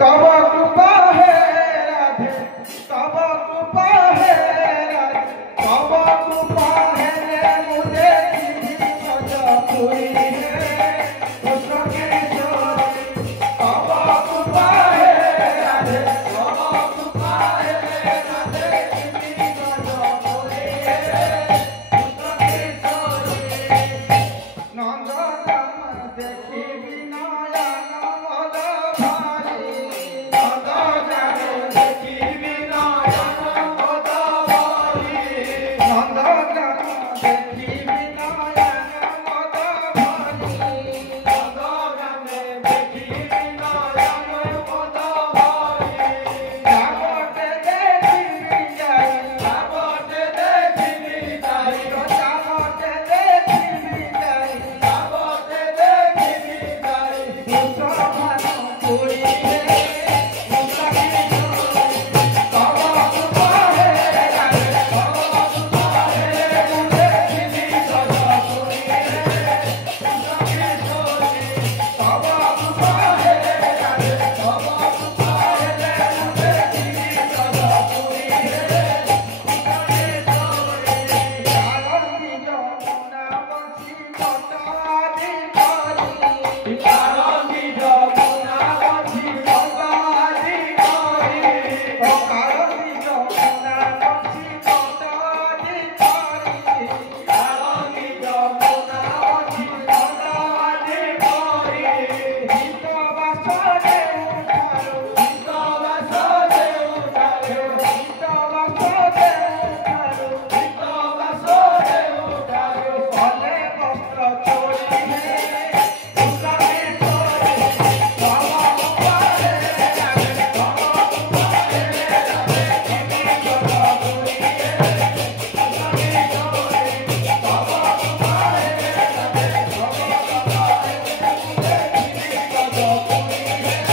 तब कृपा है राधे, तब कृपा है राधे, तब कृपा है मुझे पूरी है कृष्ण किशोरी। तब कृपा है राधे, तब कृपा है राधे, पूरी है कृष्ण किशोरी। नंद देखी विनयन मद भारी, नंद देखी विनयन मद भारी, नंद देखी विनयन मद भारी, नंद देखी विनयन मद भारी। जाबटे देखी जाई, जाबटे देखी जाई, जाबटे देखी जाई, जाबटे देखी जाई, मुसलमान पूरी है कृष्ण किशोरी। तब कृपा है राधे, तब कृपा है मुझे पूरी है कृष्ण किशोरी। तब कृपा है राधे, तब कृपा है मुझे पूरी है कृष्ण किशोरी। आनंदी जमुना बंशी कटारी करी, आनंदी जमुना बंशी कटारी करी, आनंदी जमुना बंशी कटारी करी, आनंदी जमुना बंशी कटारी करी। गीत बासरे उठायो, गीत बासरे उठायो, गीत बासरे उठायो, गीत बासरे उठायो। भले वस्त्र चोरी है कृष्ण किशोरी। तब कृपा है राधे, तब कृपा है राधे, पूरी है कृष्ण किशोरी। तब कृपा है राधे, तब कृपा है मुझे पूरी है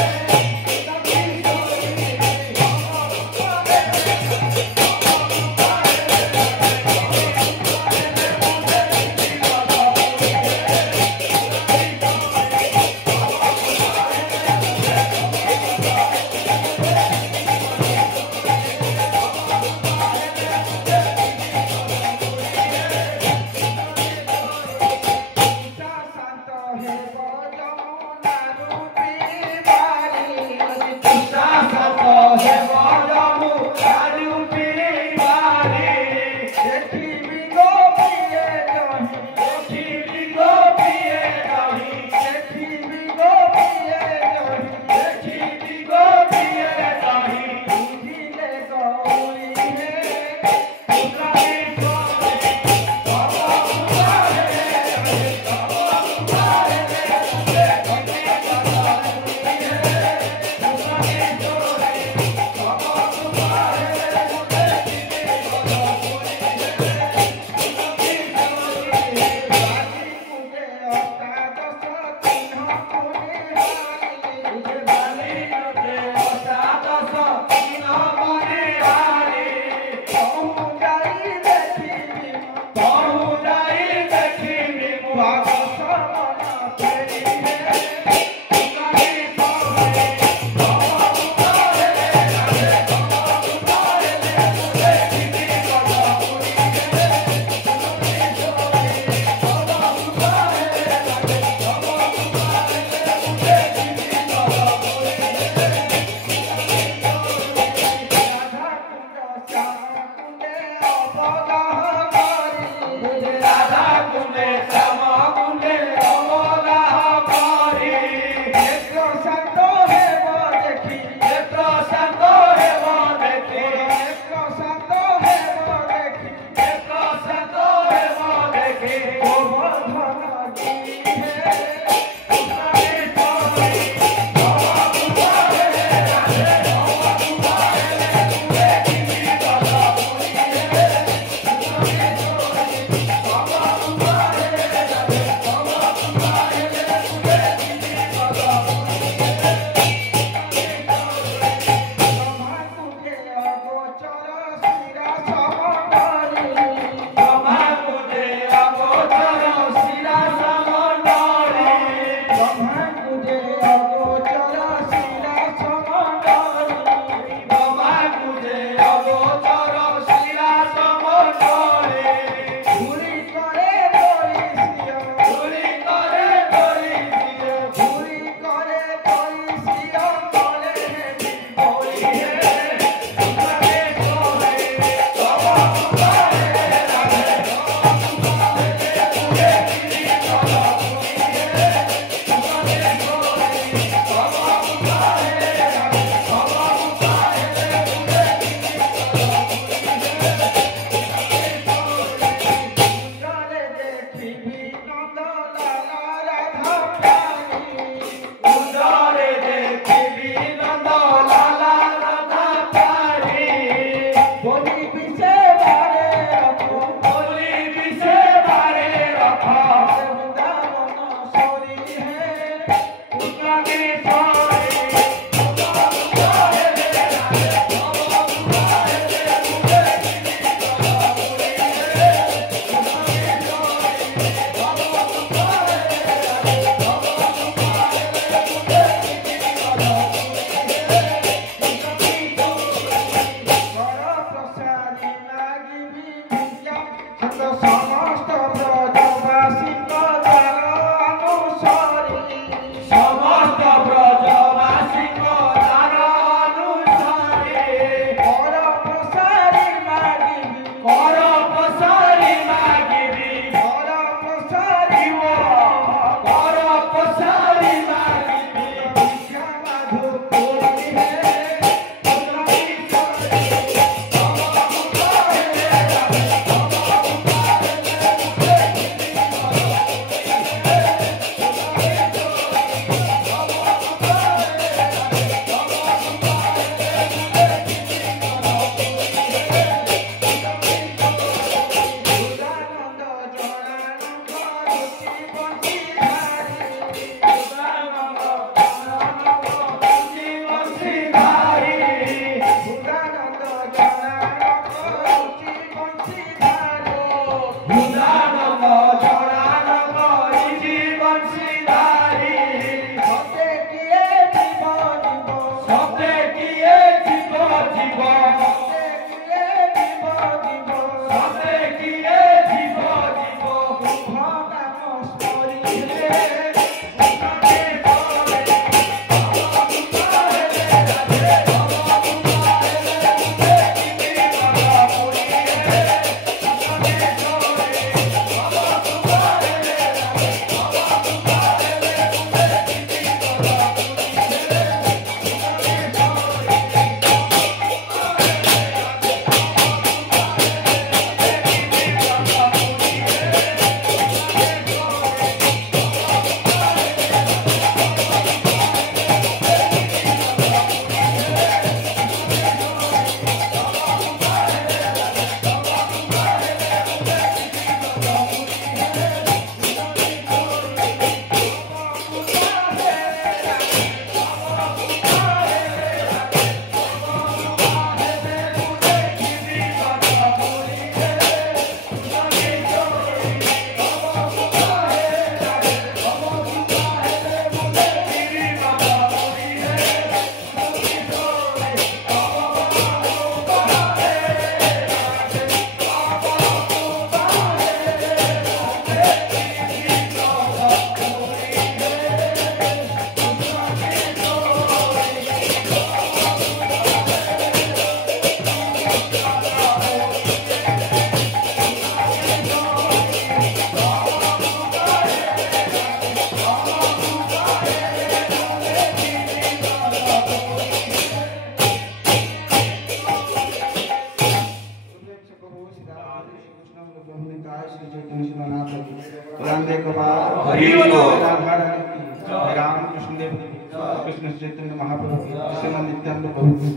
कृष्ण चैतन्य महाप्रभु की श्री नित्यानंद प्रभु की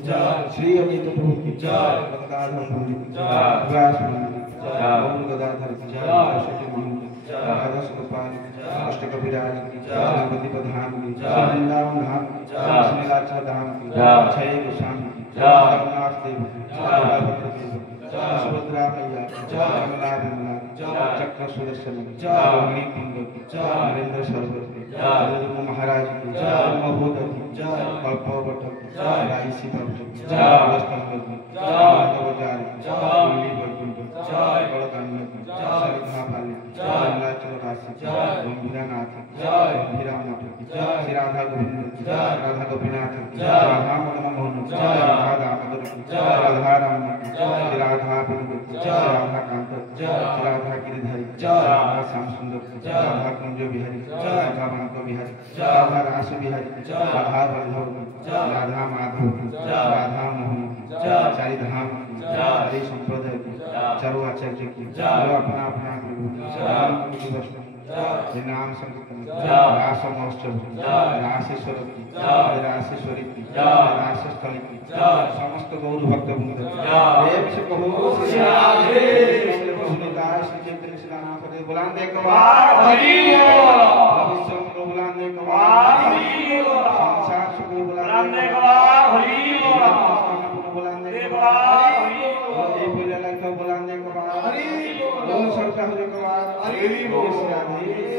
श्री अमित प्रभु की गंगाधर प्रभु की व्यास मुनि की गौर गदाधर की सरस्वती महंत राधा गोपाल अष्टकविराज की गणपति प्रधान की वृंदावन धाम की नीलाचल धाम की छय गोस्वामी की जगन्नाथ देव की बलभद्र देव की सुभद्रा मैया की कमला विमला की चक्र सुदर्शन की रोहिणी पिंग की नरेंद्र सरोवर की महाराज की महोदय की कल्पवट की राई सीता की स्तंभ की नवजार की कुंडी वैकुंठ की बड़कान्य की सरिधा पाली की नीलाचल राशि की गंभीरा नाथ की गंभीरा मठ की श्री राधा गोविंद की राधा गोपीनाथ की राधा मदन मोहन की राधा दामोदर की राधा रमण की श्री राधा बिंदु की श्री राधा कांत की श्री राधा गिरिधारी की राधा श्याम सुंदर की राधा कुंज बिहारी राधा बंक बिहारी राधा रास बिहारी राधा वल्लभ की राधा माधव की राधा मोहन की चारि धाम की चारि संप्रदाय की चारों आचार्य की अपना अपना नाम संकीर्तन रास महोत्सव रासेश्वर की रासेश्वरी की रासस्थली की समस्त गौर भक्त वृंद प्रेम से कहो श्री राधे श्री चैतन्य श्री बुलांदे कवार हरि बोल बुलांदे कवार हरि बोल संसार सुख बुलांदे कवार हरि बोल बुलांदे कवार हरि बोल ये बोले लगा बुलांदे कवार हरि बोल सब का हो कवार हरि बोल श्री राधे